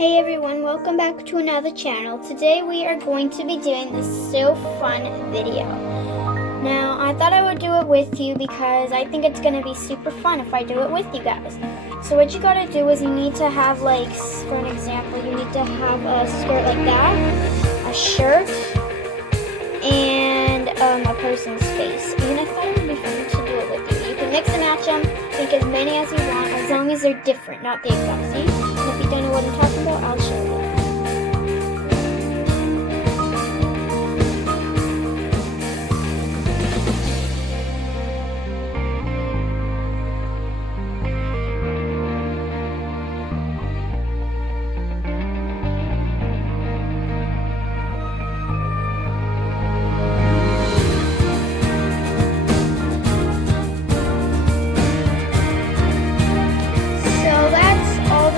Hey everyone, welcome back to another channel. Today we are going to be doing this so fun video. Now, I thought I would do it with you because I think it's going to be super fun if I do it with you guys. So what you gotta do is you need to have, like, for an example, you need to have a skirt like that, a shirt, and a person's face. And I thought it would be fun to do it with you. You can mix and match them, make as many as you want, as long as they're different, not the exact same. And if you don't know what I'm talking about, I'll show you.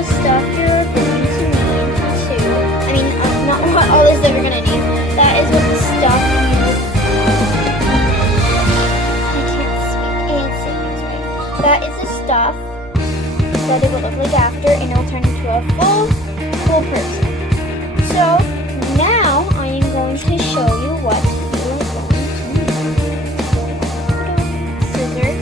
Stuff you're going to need to, not all this that you're going to need, that is what the stuff I can't speak and say things right. That is the stuff that it will look like after, and it'll turn into a full person. So, now I am going to show you what you're going to need. Scissors,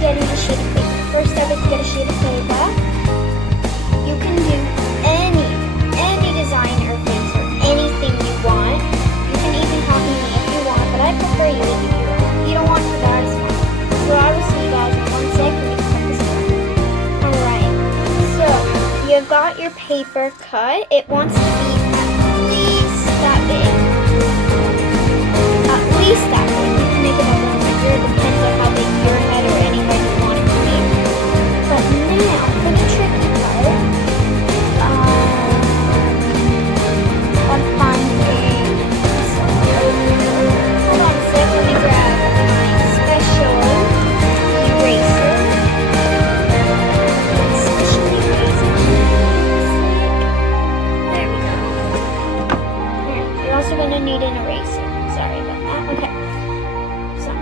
getting a sheet of paper. First step is to get a sheet of paper. You can do any design or face or anything you want. You can even copy me if you want, but I prefer you to do your own. If you don't want to, that is fine. So I will see you guys in 1 second. We can cut this out. Alright, so you've got your paper cut. It wants to be at least that big. At least that big. You can make it a little bigger. It depends on how big your head or anywhere you want it to be. But now, for the tricky part, I'm finding. Hold on a sec, let me grab my special eraser. There we go. Now, you're also going to need an eraser. Sorry about that. Okay. So I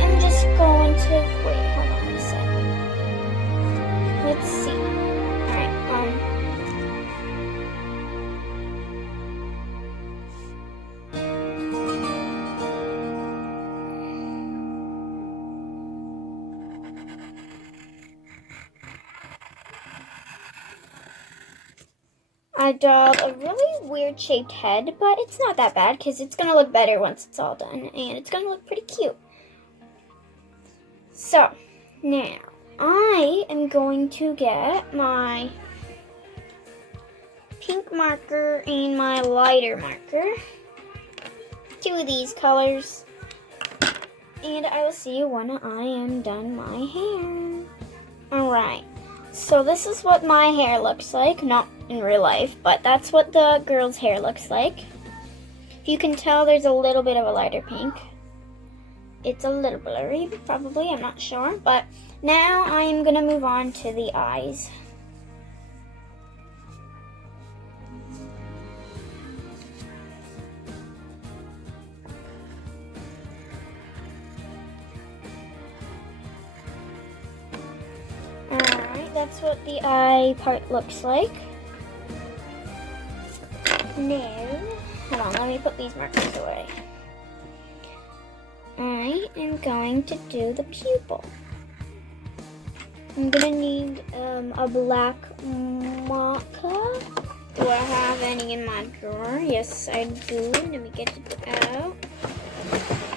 am just going to wait. Hold on a second. Let's see. All right. I dug a really weird shaped head, but it's not that bad because it's going to look better once it's all done, and it's going to look pretty cute. So, now, I am going to get my pink marker and my lighter marker, 2 of these colors, and I will see you when I am done my hair. Alright. So this is what my hair looks like, not in real life, but that's what the girl's hair looks like. If you can tell, there's a little bit of a lighter pink. It's a little blurry, probably, I'm not sure, but now I'm gonna move on to the eyes. That's what the eye part looks like. Now, hold on, let me put these markers away. I am going to do the pupil. I'm gonna need a black marker. Do I have any in my drawer? Yes, I do. Let me get it out.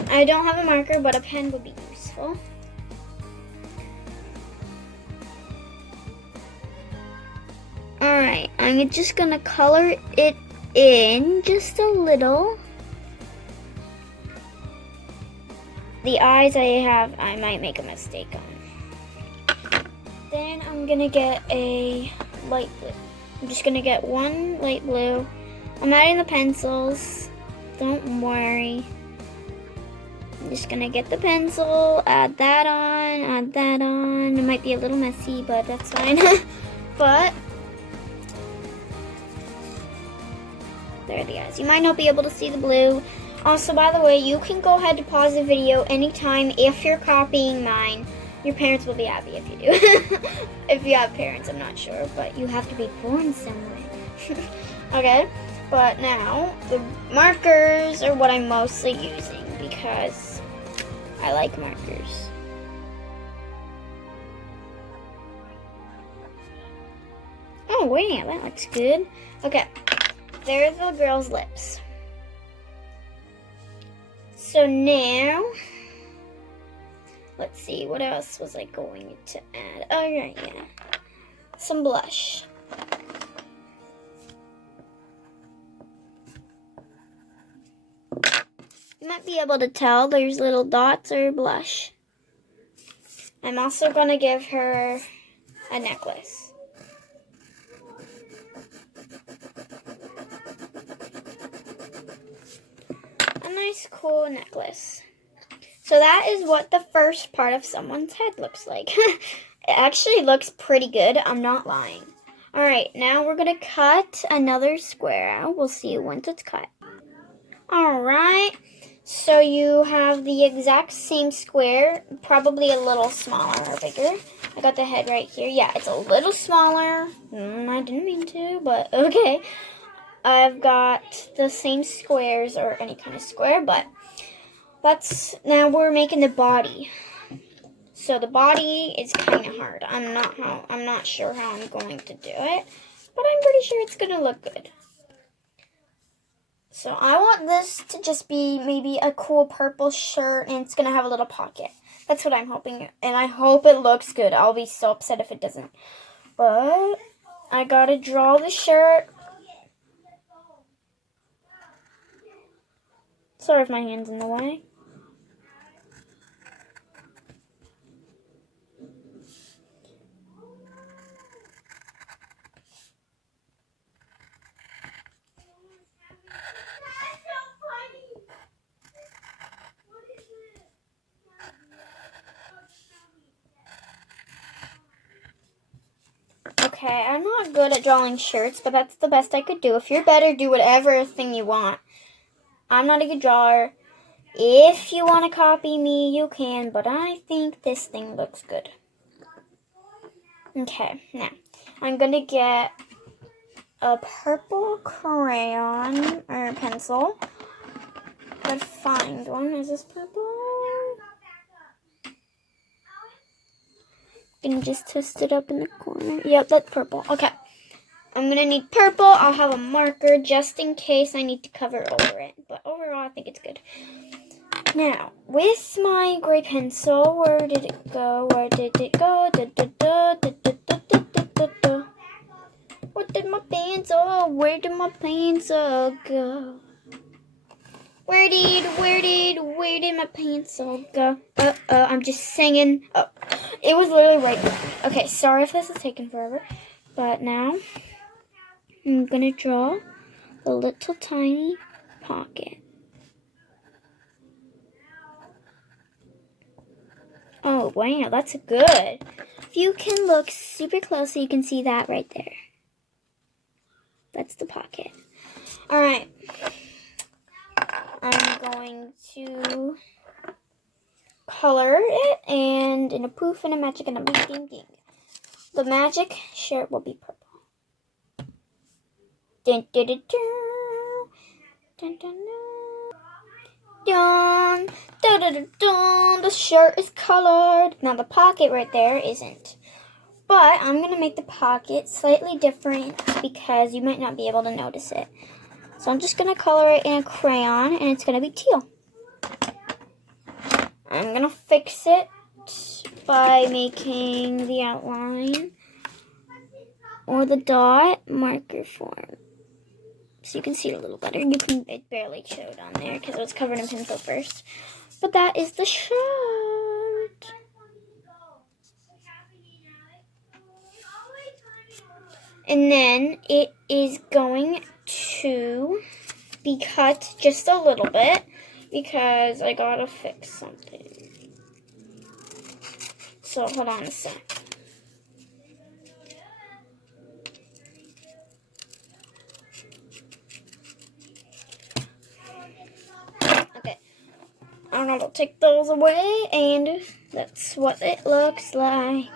I don't have a marker, but a pen would be useful. Alright, I'm just gonna color it in just a little. The eyes I might make a mistake on. Then I'm gonna get a light blue. I'm just gonna get one light blue. I'm adding the pencils, don't worry. I'm just gonna get the pencil, add that on. It might be a little messy, but that's fine. But There are the eyes. You might not be able to see the blue. Also, by the way, you can go ahead to pause the video anytime if you're copying mine. Your parents will be happy if you do. If you have parents, I'm not sure, but you have to be born somewhere. Okay, but now the markers are what I'm mostly using because I like markers. Oh, wow, that looks good. Okay, there's the girl's lips. So now, let's see, what else was I going to add? Oh, right, yeah. Some blush. You might be able to tell there's little dots or blush. I'm also going to give her a necklace. A nice, cool necklace. So that is what the first part of someone's head looks like. It actually looks pretty good. I'm not lying. Alright, now we're going to cut another square out. We'll see once it's cut. Alright, so you have the exact same square, probably a little smaller or bigger. I got the head right here. Yeah, it's a little smaller. I didn't mean to, but okay. I've got the same squares or any kind of square, but now we're making the body. So the body is kind of hard. I'm not sure how I'm going to do it, but I'm pretty sure it's going to look good. So I want this to just be maybe a cool purple shirt, and it's going to have a little pocket. That's what I'm hoping, and I hope it looks good. I'll be so upset if it doesn't. But I got to draw the shirt. Sorry if my hand's in the way. Okay, I'm not good at drawing shirts, but that's the best I could do. If you're better, do whatever thing you want. I'm not a good drawer. If you want to copy me, you can, but I think this thing looks good. Okay, now I'm going to get a purple crayon or pencil. Gotta find one. Is this purple? Gonna just twist it up in the corner. Yep, that's purple. Okay. I'm gonna need purple. I'll have a marker just in case I need to cover over it. But overall, I think it's good. Now, with my gray pencil, where did it go? Where did it go? What did my pencil? Where did my pencil go? Where did my pencil go? I'm just singing. Oh, it was literally right there. Okay, sorry if this is taking forever. But now, I'm gonna draw a little tiny pocket. Oh, wow, that's good. If you can look super closely, you can see that right there. That's the pocket. Alright. I'm going to color it, and in a poof and a magic and a bing ding ding. The magic shirt will be purple. Dun dun dun dun. Dun dun dun. Dun dun dun dun. The shirt is colored. Now the pocket right there isn't. But I'm going to make the pocket slightly different because you might not be able to notice it. So I'm just going to color it in a crayon, and it's going to be teal. I'm going to fix it by making the outline or the dot marker form. So you can see it a little better. It barely showed on there because it was covered in pencil first. But that is the shirt. And then it is going to be cut just a little bit because I gotta fix something. So hold on a sec. I'm gonna take those away, and that's what it looks like.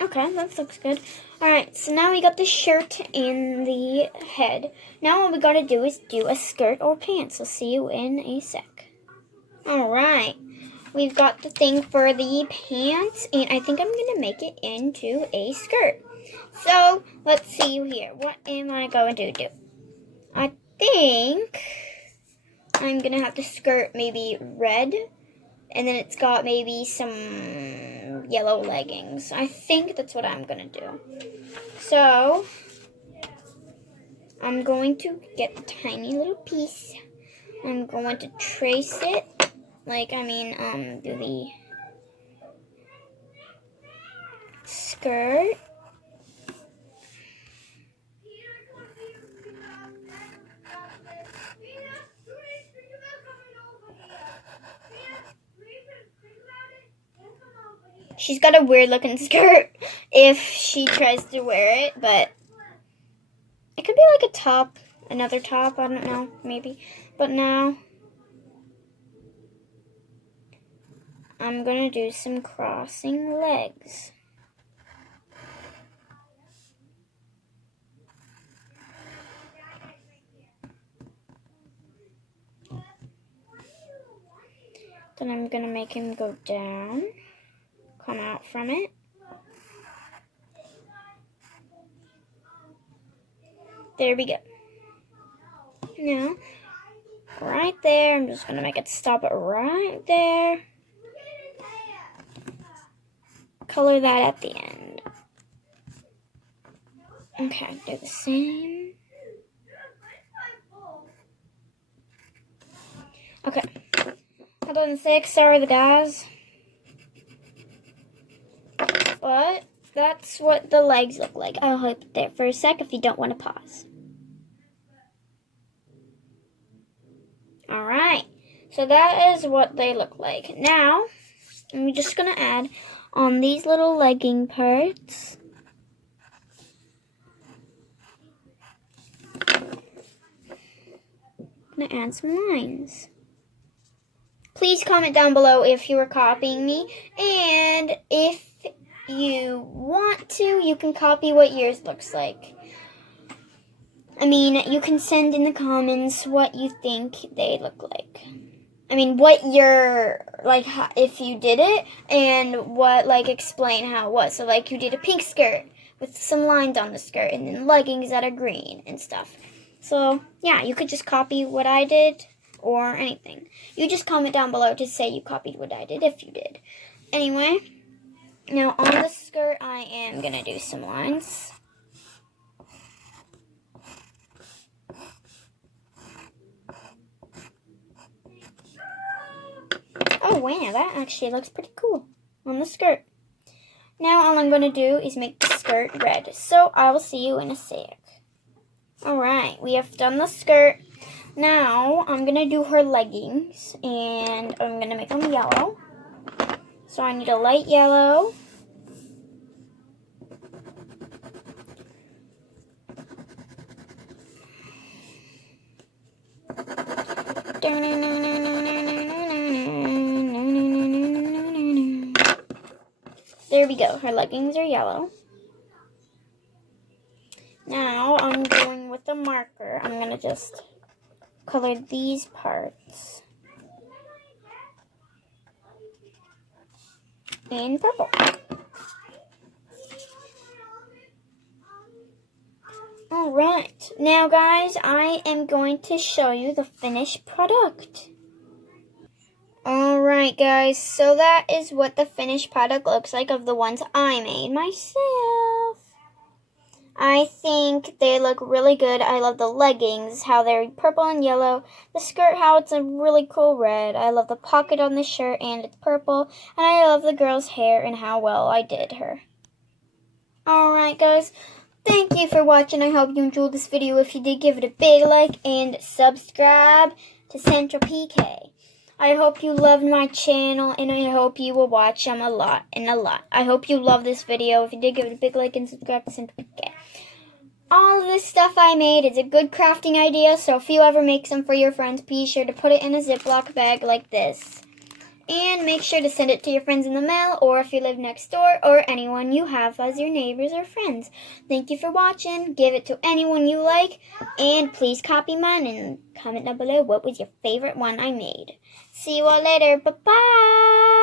Okay, that looks good. Alright, so now we got the shirt and the head. Now all we gotta do is do a skirt or pants. I'll see you in a sec. Alright, we've got the thing for the pants, and I think I'm gonna make it into a skirt. So, let's see here. What am I going to do? I think I'm gonna have the skirt maybe red, and then it's got maybe some yellow leggings. I think that's what I'm gonna do. So, I'm going to get the tiny little piece. I'm going to trace it, do the skirt. She's got a weird looking skirt if she tries to wear it, but it could be like a top, another top, I don't know, maybe. But now, I'm gonna do some crossing legs. Then I'm gonna make him go down, come out from it. There we go. Now, right there, I'm just gonna make it stop it right there. Color that at the end. Okay, do the same. Okay. Hold on a sec, sorry the guys. But that's what the legs look like. I'll hold it there for a sec if you don't want to pause. Alright, so that is what they look like. Now, I'm just going to add on these little legging parts. I'm going to add some lines. Please comment down below if you were copying me, and if you want to, you can copy what yours looks like. I mean, you can send in the comments what you think they look like. I mean, what you're, like, if you did it, and what, like, explain how it was. So, like, you did a pink skirt with some lines on the skirt, and then leggings that are green and stuff. So, yeah, you could just copy what I did, or anything. You just comment down below to say you copied what I did, if you did. Anyway, now on the skirt, I am going to do some lines. Oh, wow, that actually looks pretty cool on the skirt. Now all I'm going to do is make the skirt red. So I will see you in a sec. Alright, we have done the skirt. Now I'm going to do her leggings, and I'm going to make them yellow. So I need a light yellow. There we go. Her leggings are yellow. Now I'm going with the marker. I'm going to just color these parts in purple. Alright, now guys, I am going to show you the finished product. Alright guys, so that is what the finished product looks like of the ones I made myself. I think they look really good. I love the leggings, how they're purple and yellow. The skirt, how it's a really cool red. I love the pocket on the shirt and it's purple. And I love the girl's hair and how well I did her. Alright guys, thank you for watching. I hope you enjoyed this video. If you did, give it a big like and subscribe to Central PK. I hope you loved my channel, and I hope you will watch them a lot and a lot. I hope you love this video. If you did, give it a big like and subscribe to Central PK. All of this stuff I made is a good crafting idea, so if you ever make some for your friends, be sure to put it in a Ziploc bag like this. And make sure to send it to your friends in the mail, or if you live next door, or anyone you have as your neighbors or friends. Thank you for watching. Give it to anyone you like, and please copy mine and comment down below what was your favorite one I made. See you all later. Bye-bye!